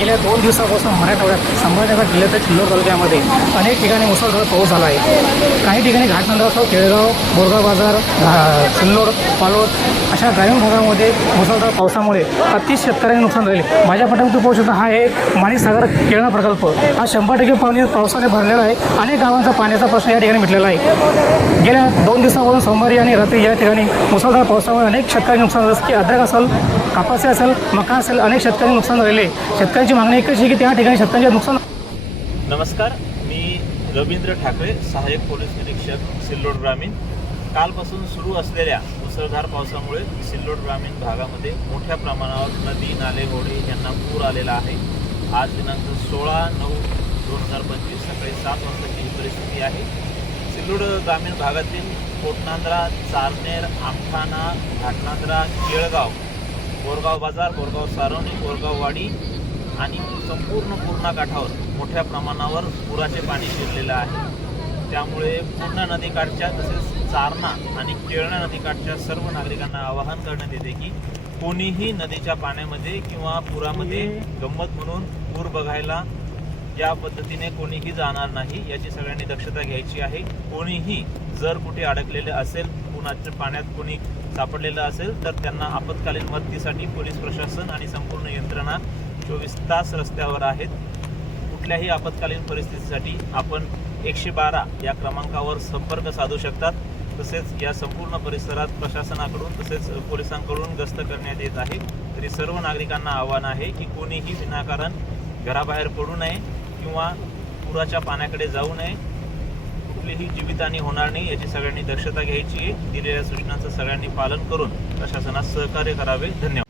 गेल्या दोन दिवसापासून मराठवाड्यात संभाजीनगर जिल्ह्यातील किल्लोर तालुक्यामध्ये अनेक ठिकाणी मुसळधार पाऊस झाला आहे. काही ठिकाणी घाटनंदरासह केळगाव बोरगाव बाजार घा- सिल्लोड पालोद अशा ग्रामीण भागामध्ये मुसळधार पावसामुळे अतिश शेतकऱ्यांनी नुकसान झाले. माझ्या पाठीमध्ये तुम्ही पाहू शकता हा एक माणिक केळणा प्रकल्प. हा शंभर टक्के पाणी पावसाने भरलेला आहे. अनेक गावांचा पाण्याचा प्रश्न या ठिकाणी मिटलेला आहे. गेल्या दोन दिवसापासून सोमवारी आणि रात्री या ठिकाणी मुसळधार पावसामुळे अनेक शेतकरी नुकसान झालं. की अद्रक असेल कापासी असेल मका असेल अनेक शेतकऱ्यांनी नुकसान झालेले आहे. शेतकऱ्यांची मागणी एकच आहे की त्या ठिकाणी शेतकऱ्यांचे नुकसान नमस्कार मी रवींद्र ठाकरे सहाय्यक पोलीस निरीक्षक सिल्लोड ग्रामीण. कालपासून सुरू असलेल्या मुसळधार पावसामुळे सिल्लोड ग्रामीण भागामध्ये मोठ्या प्रमाणावर नदी नाले होडे यांना पूर आलेला आहे. आज दिनांक सोळा नऊ दोन हजार पंचवीस सकाळी सात वाजताची ही परिस्थिती आहे. सिल्लोड ग्रामीण भागातील कोटनांद्रा चारनेर आमठाणा घाटनांद्रा केळगाव बोरगाव बाजार बोरगाव सारवणी बोरगाव वाडी आणि संपूर्ण पूर्णा काठावर मोठ्या प्रमाणावर पुराचे पाणी शिरलेलं आहे. त्यामुळे पूर्णा नदीकाठच्या तसेच चारणा आणि केळणा नदीकाठच्या सर्व नागरिकांना आवाहन करण्यात येते की कोणीही नदीच्या पाण्यामध्ये किंवा पुरामध्ये गंमत म्हणून पूर बघायला या पद्धतीने कोणीही जाणार नाही याची सगळ्यांनी दक्षता घ्यायची आहे. कोणीही जर कुठे अडकलेले असेल पुण्याच्या पाण्यात कोणी सापडलेलं असेल तर त्यांना आपत्कालीन मदतीसाठी पोलीस प्रशासन आणि संपूर्ण यंत्रणा चोवीस तास रस्त्यावर आहेत. कुठल्याही आपत्कालीन परिस्थितीसाठी आपण एकशे बारा या क्रमांकावर संपर्क साधू शकतात. तसेच या संपूर्ण परिसरात प्रशासनाकडून तसेच पोलिसांकडून गस्त करण्यात येत आहे. तरी सर्व नागरिकांना आव्हान आहे की कोणीही विनाकारण घराबाहेर पडू नये किंवा पुराच्या पाण्याकडे जाऊ नये. कुठलीही जीवितहानी होणार नाही याची सगळ्यांनी दक्षता घ्यायची आहे. दिलेल्या सूचनांचं सगळ्यांनी पालन करून प्रशासनास सहकार्य करावे. धन्यवाद.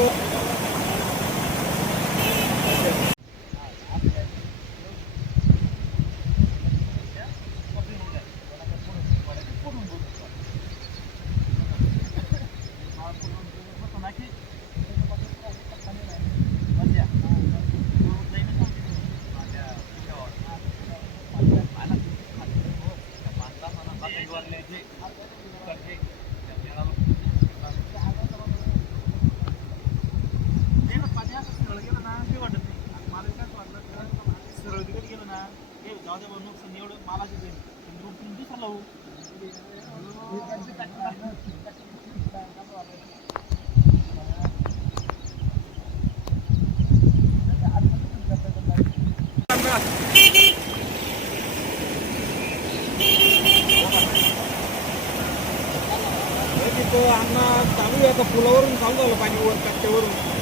po. हे जाऊ दे बनू निवड मला शिकेल ग्रुप तुमची चालवू अण्णा चालू आहे आता पुलावरून चालू झालं पाणी वर कट्ट्यावरून